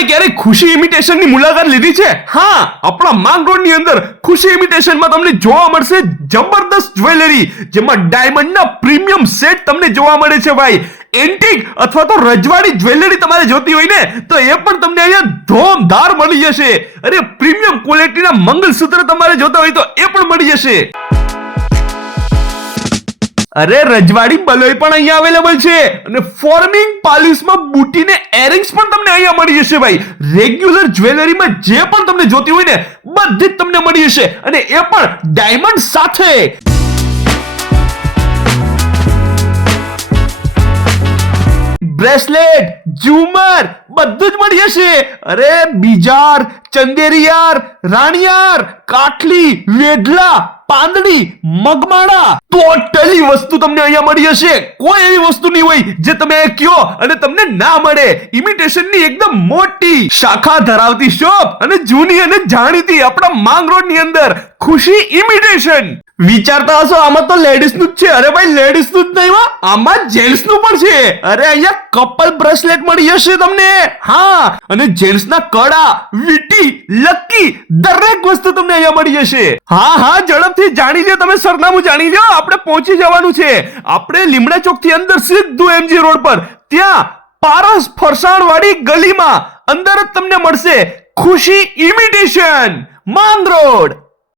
તમે ક્યારે ખુશી ઇમિટેશન ની મુલાકાત લીધી છે? હા, આપણા માંગ રોડ ની અંદર ખુશી ઇમિટેશન માં તમને જોવા મળશે જબરદસ્ત જ્વેલરી, જેમાં ડાયમંડ ના પ્રીમિયમ સેટ તમને જોવા મળે છે ભાઈ. એન્ટિક અથવા તો રજવાડી જ્વેલરી તમારે જોતી હોય ને, તો એ પણ તમને અહીંયા ધોમધાર મળી જશે. અરે પ્રીમિયમ ક્વોલિટીના મંગલસૂત્ર તમારે જોતા હોય તો એ પણ મળી જશે. અરે રજવાડી બલોય પણ અહીંયા અવેલેબલ છે, અને ફોર્મિંગ પાલિશમાં બુટીને એરિંગ્સ પણ તમને અહીંયા મળી જશે ભાઈ. રેગ્યુલર જ્વેલરીમાં જે પણ તમને જોતી હોય ને બધી જ તમને મળી જશે, અને એ પણ ડાયમંડ સાથે. બ્રેસલેટ, ઝુમર બધું જ મળી જશે. અરે બીજાર, ચંદેરિયાર, રાણિયાર, કાઠલી, વેઢલા, પાંદડી, મગમાળા, ટોટલી વસ્તુ તમને અહીંયા મળી જશે. કોઈ એવી વસ્તુ નહીં હોય જે તમે કયો અને તમને ના મળે. ઇમિટેશન ની એકદમ મોટી શાખા ધરાવતી શોપ અને જૂની અને જાણીતી આપણા માંગ રોડ ની અંદર ખુશી ઇમિટેશન. વિચારતા હશો આમાં તો લેડીઝ નું જ છે. અરે ભાઈ લેડીઝ નું જ નહીં, આમાં જેન્ટ્સ નું પણ છે. અરે અહીંયા કપલ બ્રેસલેટ મળી જશે તમને. હા, અને જેન્ટ્સ ના કડા, વીટી, લકી દરેક વસ્તુ તમને અહીંયા મળી જશે. હા, ઝડપથી જાણી લો, તમે સરનામું જાણી લો. આપણે પહોંચી જવાનું છે. આપણે લીમડા ચોક થી અંદર સીધું એમજી રોડ પર, ત્યાં પારસ ફરસાણ વાળી ગલીમાં અંદર જ તમને મળશે ખુશી ઇમિટેશન, માંગ રોડ.